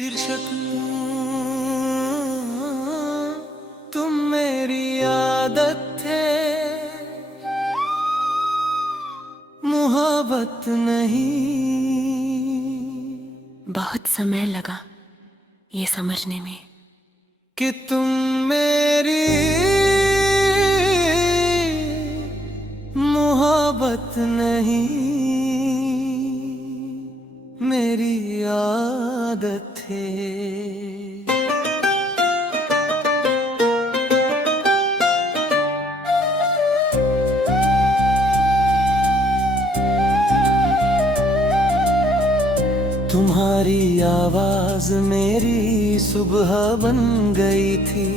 शीर्षक तुम मेरी आदत थे, मोहब्बत नहीं। बहुत समय लगा ये समझने में कि तुम मेरी मोहब्बत नहीं, मेरी आदत थे। तुम्हारी आवाज मेरी सुबह बन गई थी,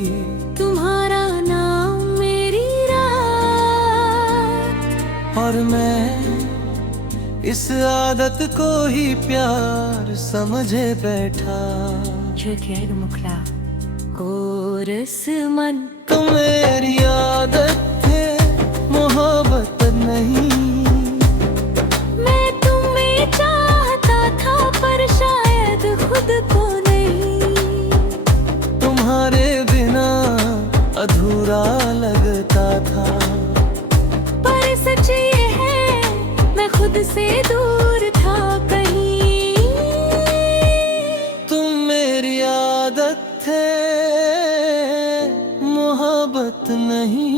तुम्हारा नाम मेरी रात, और मैं इस आदत को ही प्यार समझे बैठा। मुखड़ा कोरस मन तुम मेरी आदत थे, मोहब्बत नहीं। मैं तुम्हें चाहता था पर शायद खुद को नहीं। तुम्हारे बिना अधूरा लगता था, पर सच ये है मैं खुद से दूर था कहीं। तुम मेरी आदत थे, मोहब्बत नहीं।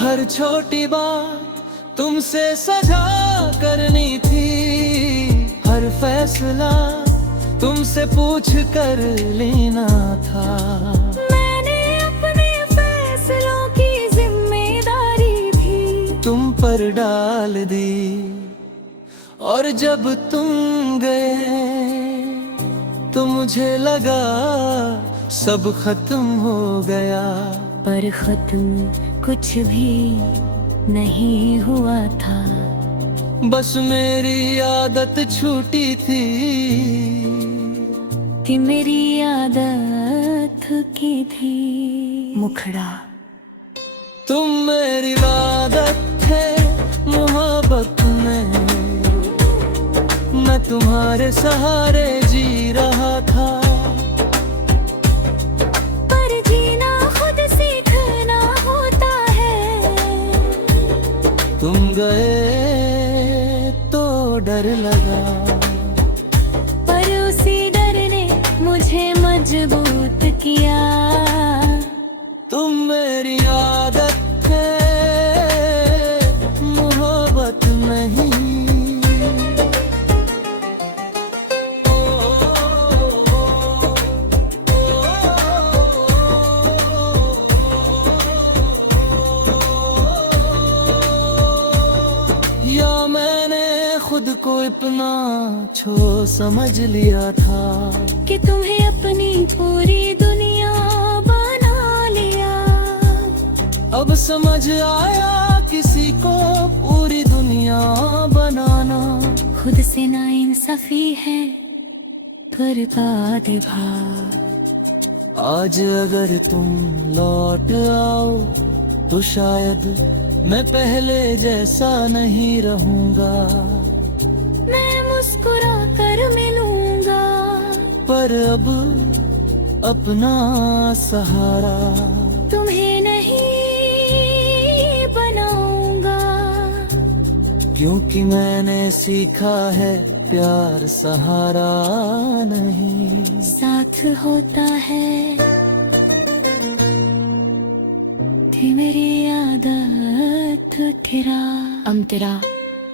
हर छोटी बात तुमसे सजा करनी थी, हर फैसला तुमसे पूछ कर लेना था। मैंने अपने फैसलों की जिम्मेदारी भी तुम पर डाल दी, और जब तुम गए तो मुझे लगा सब खत्म हो गया। पर खत्म कुछ भी नहीं हुआ था, बस मेरी आदत छूटी थी कि मेरी आदत की थी। मुखड़ा तुम मेरी आदत थे, मोहब्बत नहीं। मैं तुम्हारे सहारे जी रहा था, पर जीना खुद सीखना होता है। तुम गए तो डर लगा, पर उसी डर ने मुझे मजबूत किया। तुम मेरी आदत थे, मोहब्बत नहीं। या मैंने खुद को इतना छो समझ लिया था कि तुम्हें अपनी पूरी दुनिया बना लिया। अब समझ आया किसी को पूरी दुनिया बनाना खुद से नाइंसाफी है, बर्बाद भाव। आज अगर तुम लौट आओ तो शायद मैं पहले जैसा नहीं रहूंगा। मैं मुस्कुरा कर मिलूंगा, पर अब अपना सहारा तुम्हें नहीं बनाऊंगा। क्योंकि मैंने सीखा है प्यार सहारा नहीं, साथ होता है। थी मेरी आदत तेरा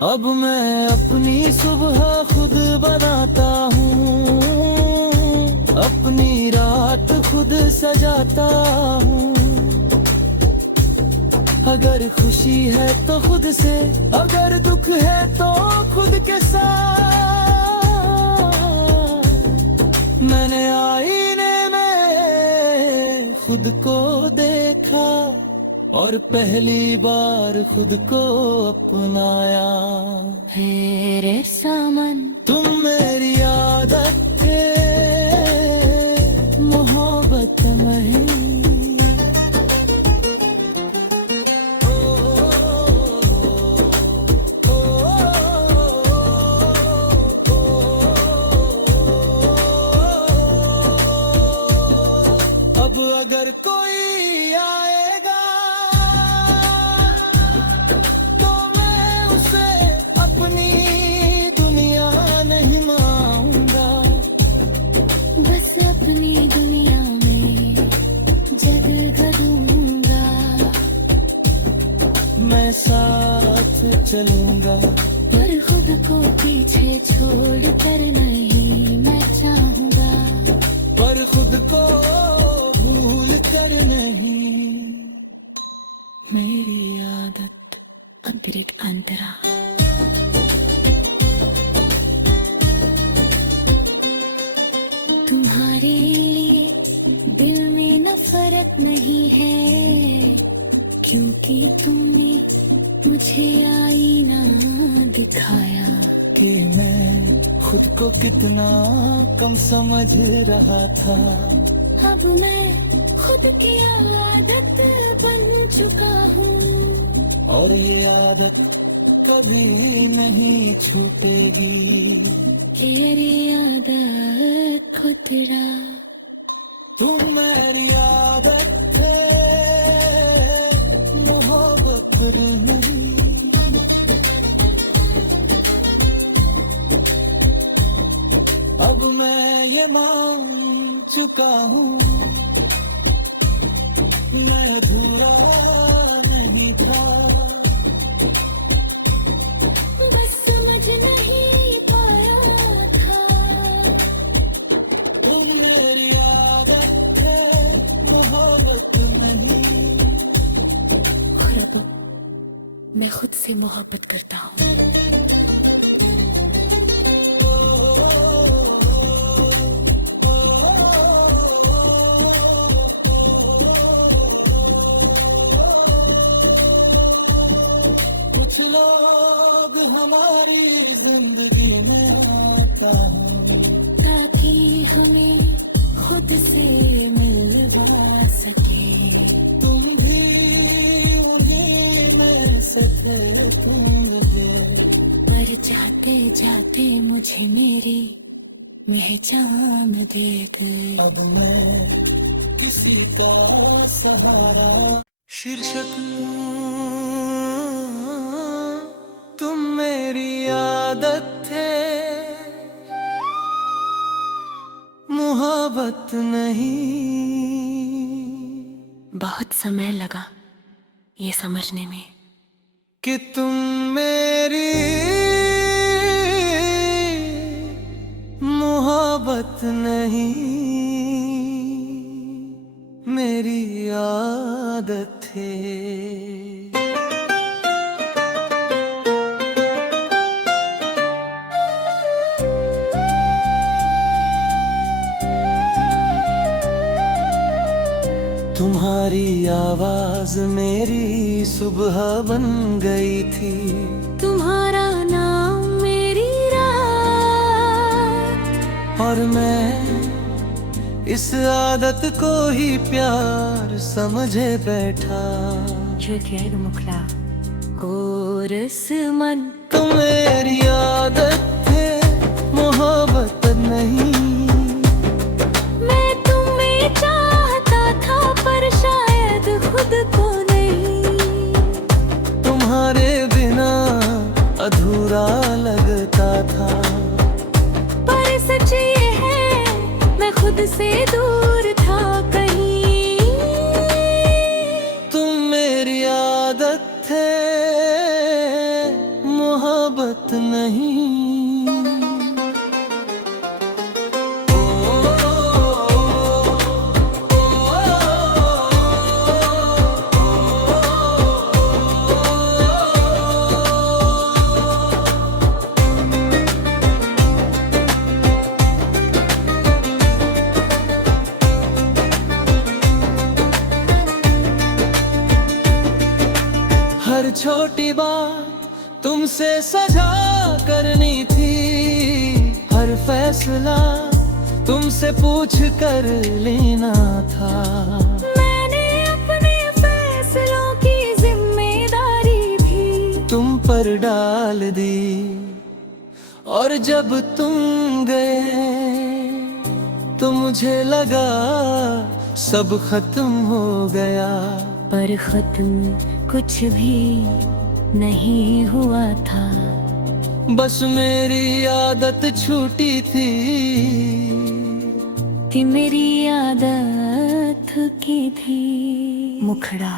अब मैं अपनी सुबह खुद बनाता हूँ, अपनी रात खुद सजाता हूँ। अगर खुशी है तो खुद से, अगर दुख है तो खुद के साथ। मैंने आईने में खुद को देखा, और पहली बार खुद को अपनाया। मेरे सामन तुम मेरी आदत थे मोहब्बत में। अब अगर कोई आएगा तो मैं उसे अपनी दुनिया नहीं मानूंगा। बस अपनी दुनिया में जगूंगा। मैं साथ चलूंगा पर खुद को पीछे छोड़ कर नहीं मैं चाहूंगा। पर खुद को भूल कर नहीं। मेरी आदत अतिरिक्त अंतरा। तुम्हारे लिए दिल में न फर्क नहीं है, क्योंकि तुमने मुझे आईना दिखाया कि मैं खुद को कितना कम समझ रहा था। अब मैं खुद की आदत बन चुका हूँ और ये आदत कभी नहीं छूटेगी। तेरी आदत खुदरा। तुम मेरी आदत थे मोहब्बत नहीं। अब मैं ये मान चुका हूँ मैं अधूरा नहीं था। बस समझ नहीं पाया था। तुम मेरी आदत है मोहब्बत नहीं। और अब मैं खुद से मोहब्बत करता हूँ। कुछ लोग हमारी जिंदगी में आता हूँ ताकि हमें खुद से मिलवा सके। तुम भी उन्हीं में से थे। तुम मुझे पर जाते जाते मुझे मेरी पहचान दे गए। अब मैं किसी का सहारा। शीर्षक तुम मेरी आदत थे मोहब्बत नहीं। बहुत समय लगा ये समझने में कि तुम मेरी मोहब्बत नहीं मेरी आदत थे। तुम्हारी आवाज मेरी सुबह बन गई थी। तुम्हारा नाम मेरी रात। और मैं इस आदत को ही प्यार समझे बैठा। Joker मुखड़ा कोरस मन। तुम मेरी आदत थे मोहब्बत नहीं। मैं तुम्हें चाहता था पर शायद खुद को नहीं। तुम्हारे बिना अधूरा लगता था। पर सच ये है मैं खुद से दूर था कहीं। तुम मेरी आदत थे मोहब्बत नहीं। हर छोटी बात तुमसे सजा करनी थी, हर फैसला तुमसे पूछ कर लेना था। मैंने अपने फैसलों की जिम्मेदारी भी तुम पर डाल दी, और जब तुम गए तो मुझे लगा सब खत्म हो गया। पर खत्म कुछ भी नहीं हुआ था। बस मेरी आदत छूटी थी कि मेरी आदत की थी। मुखड़ा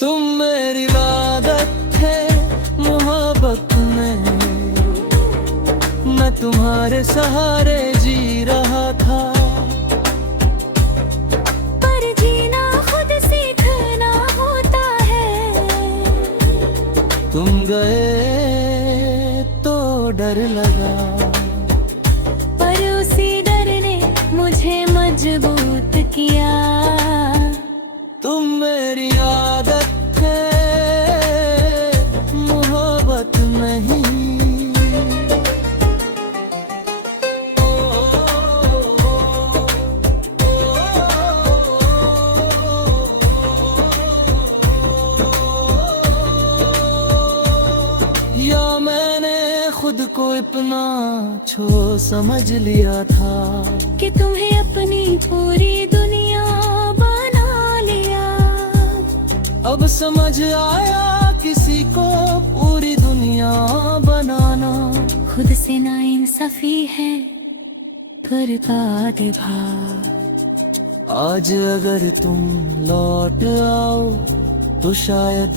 तुम मेरी आदत थे मोहब्बत में, मैं तुम्हारे सहारे जी रहा था। पर जीना खुद सीखना होता है। तुम गए तो डर लगा, पर उसी डर ने मुझे मजबूत किया। तुम मेरी आदत थे मोहब्बत नहीं। या मैंने खुद को इतना छो समझ लिया था कि तुम्हें अपनी पूरी दुनिया बना लिया। अब समझ आया किसी को पूरी दुनिया बनाना खुद से नाइंसाफी है, बर्बाद भाग। आज अगर तुम लौट आओ तो शायद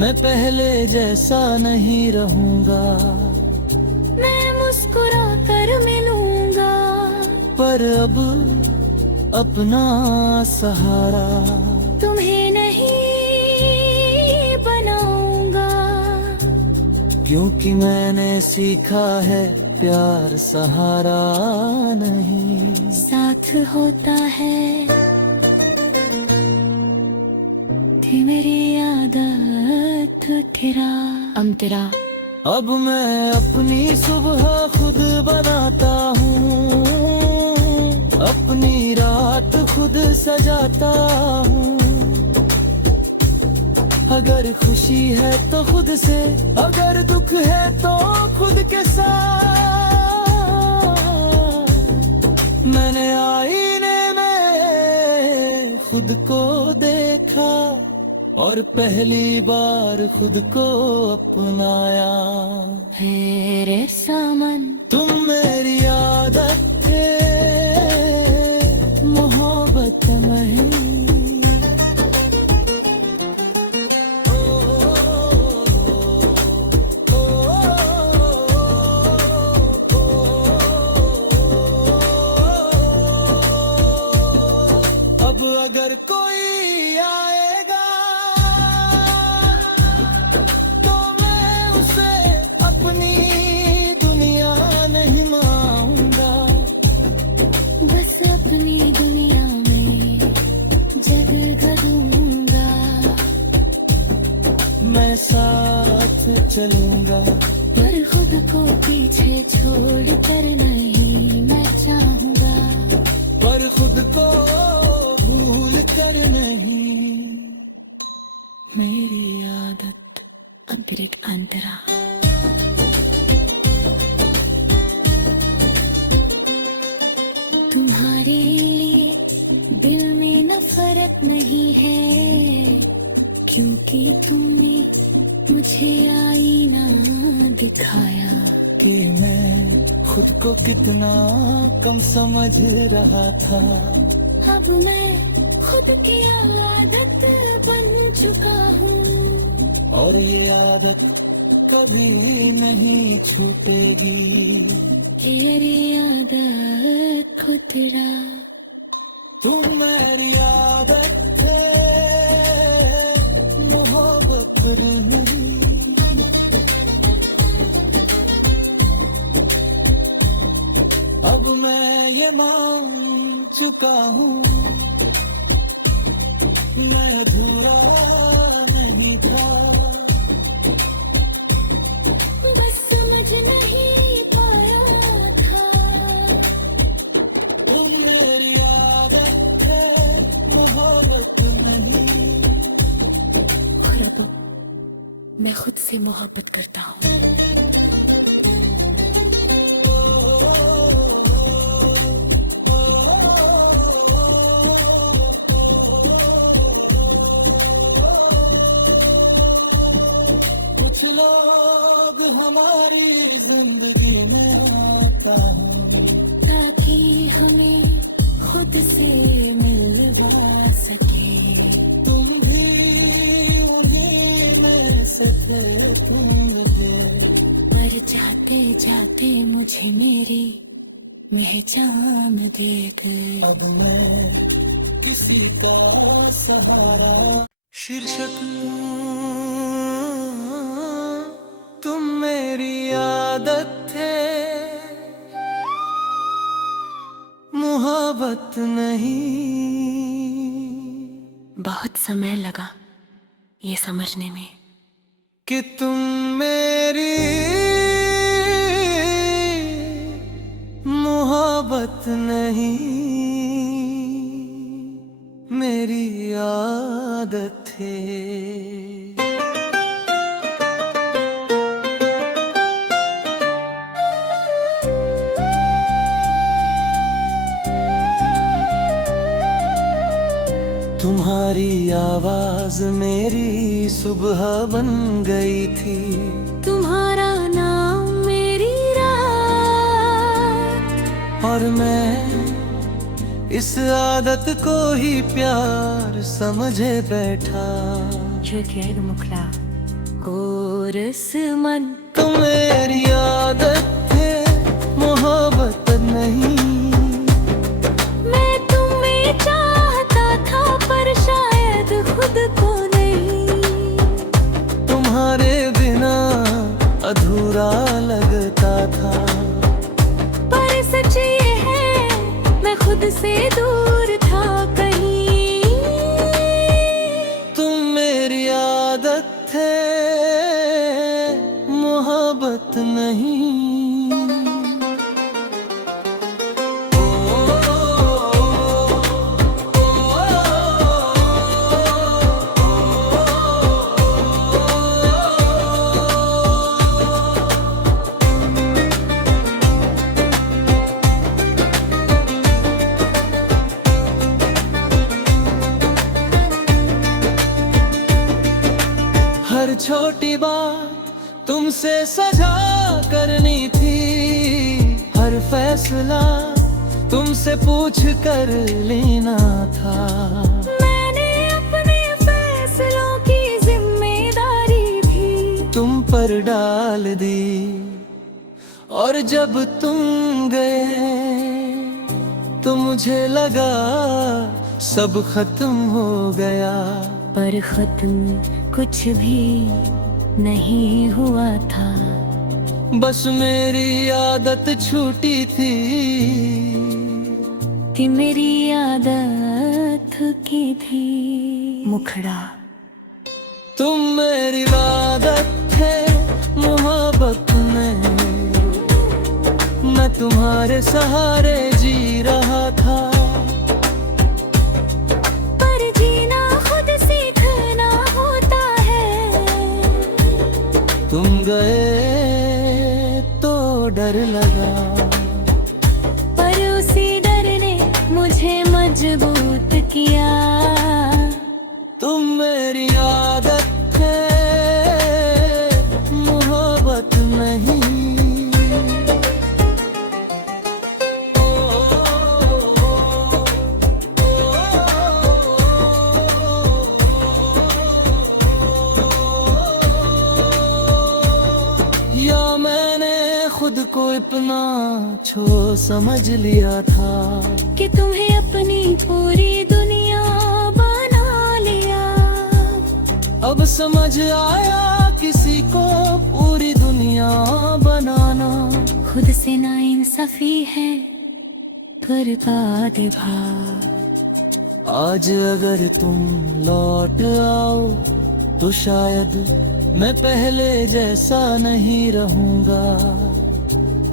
मैं पहले जैसा नहीं रहूंगा। मैं मुस्कुरा कर मिलूंगा, पर अब अपना सहारा तुम्हें नहीं बनाऊंगा। क्योंकि मैंने सीखा है प्यार सहारा नहीं साथ होता है। थी मेरी आदत तेरा अब मैं अपनी सुबह खुद बनाता हूँ, अपनी रात खुद सजाता हूँ। अगर खुशी है तो खुद से, अगर दुख है तो खुद के साथ। मैंने आईने में खुद को देखा और पहली बार खुद को अपनाया। मेरे सामन तुम मेरी आदत थे मोहब्बत में। अब अगर कोई आएगा तो मैं उसे अपनी दुनिया नहीं मानूंगा। बस अपनी दुनिया में जगह दूंगा। मैं साथ चलूंगा, पर खुद को पीछे छोड़ कर नहीं मैं चाहूंगा। पर खुद को भूल कर नहीं। मेरी आदत अग्रिक अंतरा। तुम्हारे लिए दिल में नफरत नहीं है, क्योंकि तुमने मुझे आईना दिखाया कि मैं खुद को कितना कम समझ रहा था। अब मैं खुद की आदत बन चुका हूँ, और ये आदत कभी नहीं छूटेगी। तेरी आदत खुदरा। तुम मेरी आदत थे मोहब्बत नहीं। अब मैं ये मान चुका हूँ मैं अधूरा नहीं था। मैं खुद से मोहब्बत करता हूँ। कुछ लोग हमारी जिंदगी में आता हूँ ताकि हमें खुद से मिलवा सके। तुम भी उन्हीं में से थे, तुम मुझे पर जाते जाते मुझे मेरी पहचान दे गए। अब मैं किसी का सहारा। शीर्षक तुम मेरी आदत थे, मोहब्बत नहीं। बहुत समय लगा ये समझने में कि तुम मेरी मोहब्बत नहीं, मेरी आदत थे। तुम्हारी आवाज मेरी सुबह बन गई थी, तुम्हारा नाम मेरी रात। और मैं इस आदत को ही प्यार समझे बैठा। Jürgen मुखड़ा कोरस मन। तुम मेरी आदत थे, मोहब्बत नहीं। मैं तुम्हें चाहता था पर शायद खुद को नहीं। तुम्हारे बिना अधूरा लगता था, पर सच ये है मैं खुद से दूर था कहीं। तुम मेरी आदत थे, मोहब्बत नहीं। हर छोटी बात तुमसे सजा करनी थी, हर फैसला तुमसे पूछ कर लेना था। मैंने अपने फैसलों की जिम्मेदारी भी तुम पर डाल दी, और जब तुम गए तो मुझे लगा सब खत्म हो गया। पर खत्म कुछ भी नहीं हुआ था। बस मेरी आदत छूटी थी, कि मेरी आदत की थी। मुखड़ा तुम मेरी आदत थे, मोहब्बत नहीं। मैं तुम्हारे सहारे जी रहा था, पर जीना खुद सीखना होता है। तुम गए तो डर लगा, पर उसी डर ने मुझे मजबूत किया। तुम मेरी आदत थे, मोहब्बत नहीं। या मैंने खुद को इतना छो समझ लिया था, कि तुम्हें अपनी पूरी दुनिया बना लिया। अब समझ आया किसी को पूरी दुनिया बनाना खुद से नाइंसाफी है, बर्बाद भाव। आज अगर तुम लौट आओ तो शायद मैं पहले जैसा नहीं रहूंगा।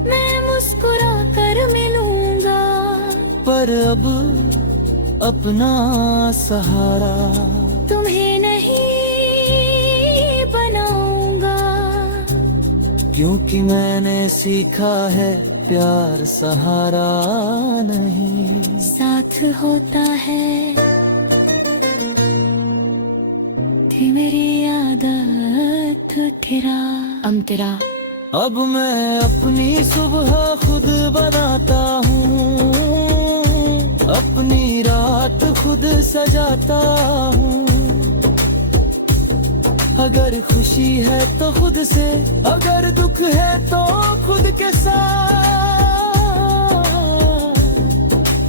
मैं मुस्कुरा कर मिलूंगा, पर अब अपना सहारा तुम्हें नहीं बनाऊंगा। क्योंकि मैंने सीखा है प्यार सहारा नहीं। साथ होता है थी मेरी आदत तेरा अब मैं अपनी सुबह खुद बनाता हूँ, अपनी रात खुद सजाता हूँ। अगर खुशी है तो खुद से, अगर दुख है तो खुद के साथ।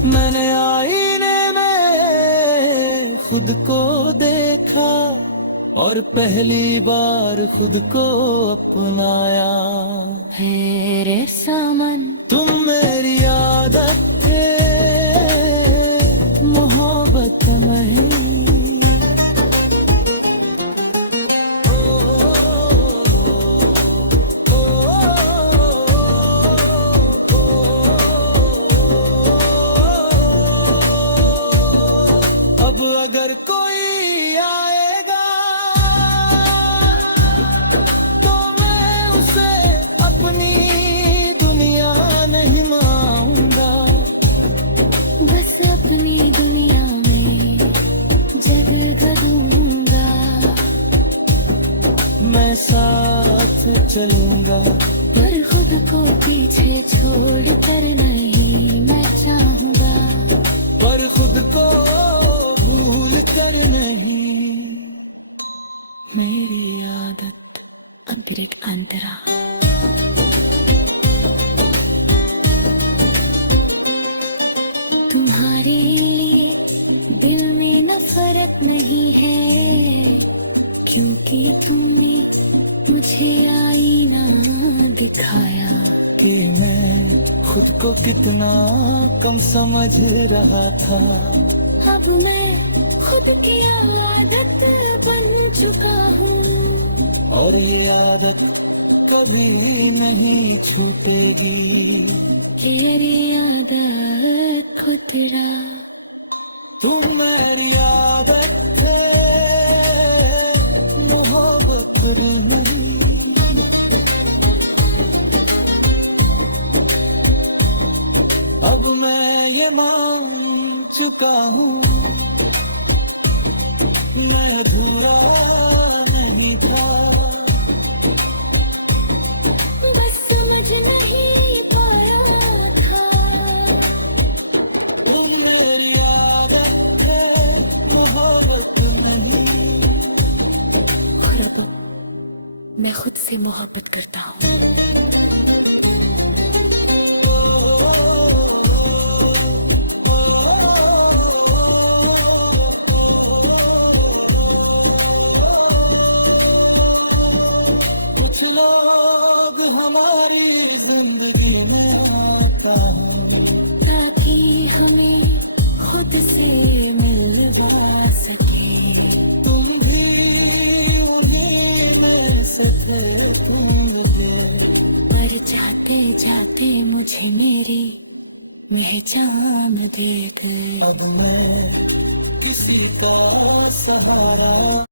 मैंने आईने में खुद को देखा और पहली बार खुद को अपनाया। मेरे सामन तुम मेरी आदत थे मोहब्बत में। अब अगर कोई आएगा तो मैं उसे अपनी दुनिया नहीं मानूंगा। बस अपनी दुनिया में जगह दूंगा। मैं साथ चलूंगा पर खुद को पीछे छोड़ कर नहीं मैं चाहूंगा। पर खुद को भूल कर नहीं। मेरी आदत अग्रिक अंतरा। तुम्हारे लिए दिल में नफरत नहीं है, क्योंकि तुमने मुझे आईना दिखाया कि मैं खुद को कितना कम समझ रहा था। अब मैं खुद की आदत बन चुका हूँ और ये आदत कभी नहीं छूटेगी। तेरी आदत खुद तेरा। तुम मेरी आदत थे मोहब्बत नहीं। अब मैं ये मान चुका हूँ मैं अधूरा नहीं था। बस समझ नहीं पाया था। तुम मेरी आदत है मोहब्बत नहीं। और अब मैं खुद से मोहब्बत करता हूँ। कुछ लोग हमारी जिंदगी में आता है ताकि हमें खुद से मिलवा सके। तुम भी उन्हीं में से थे। तुम मुझे पर जाते जाते मुझे मेरी पहचान दे गए। अब मैं किसी का सहारा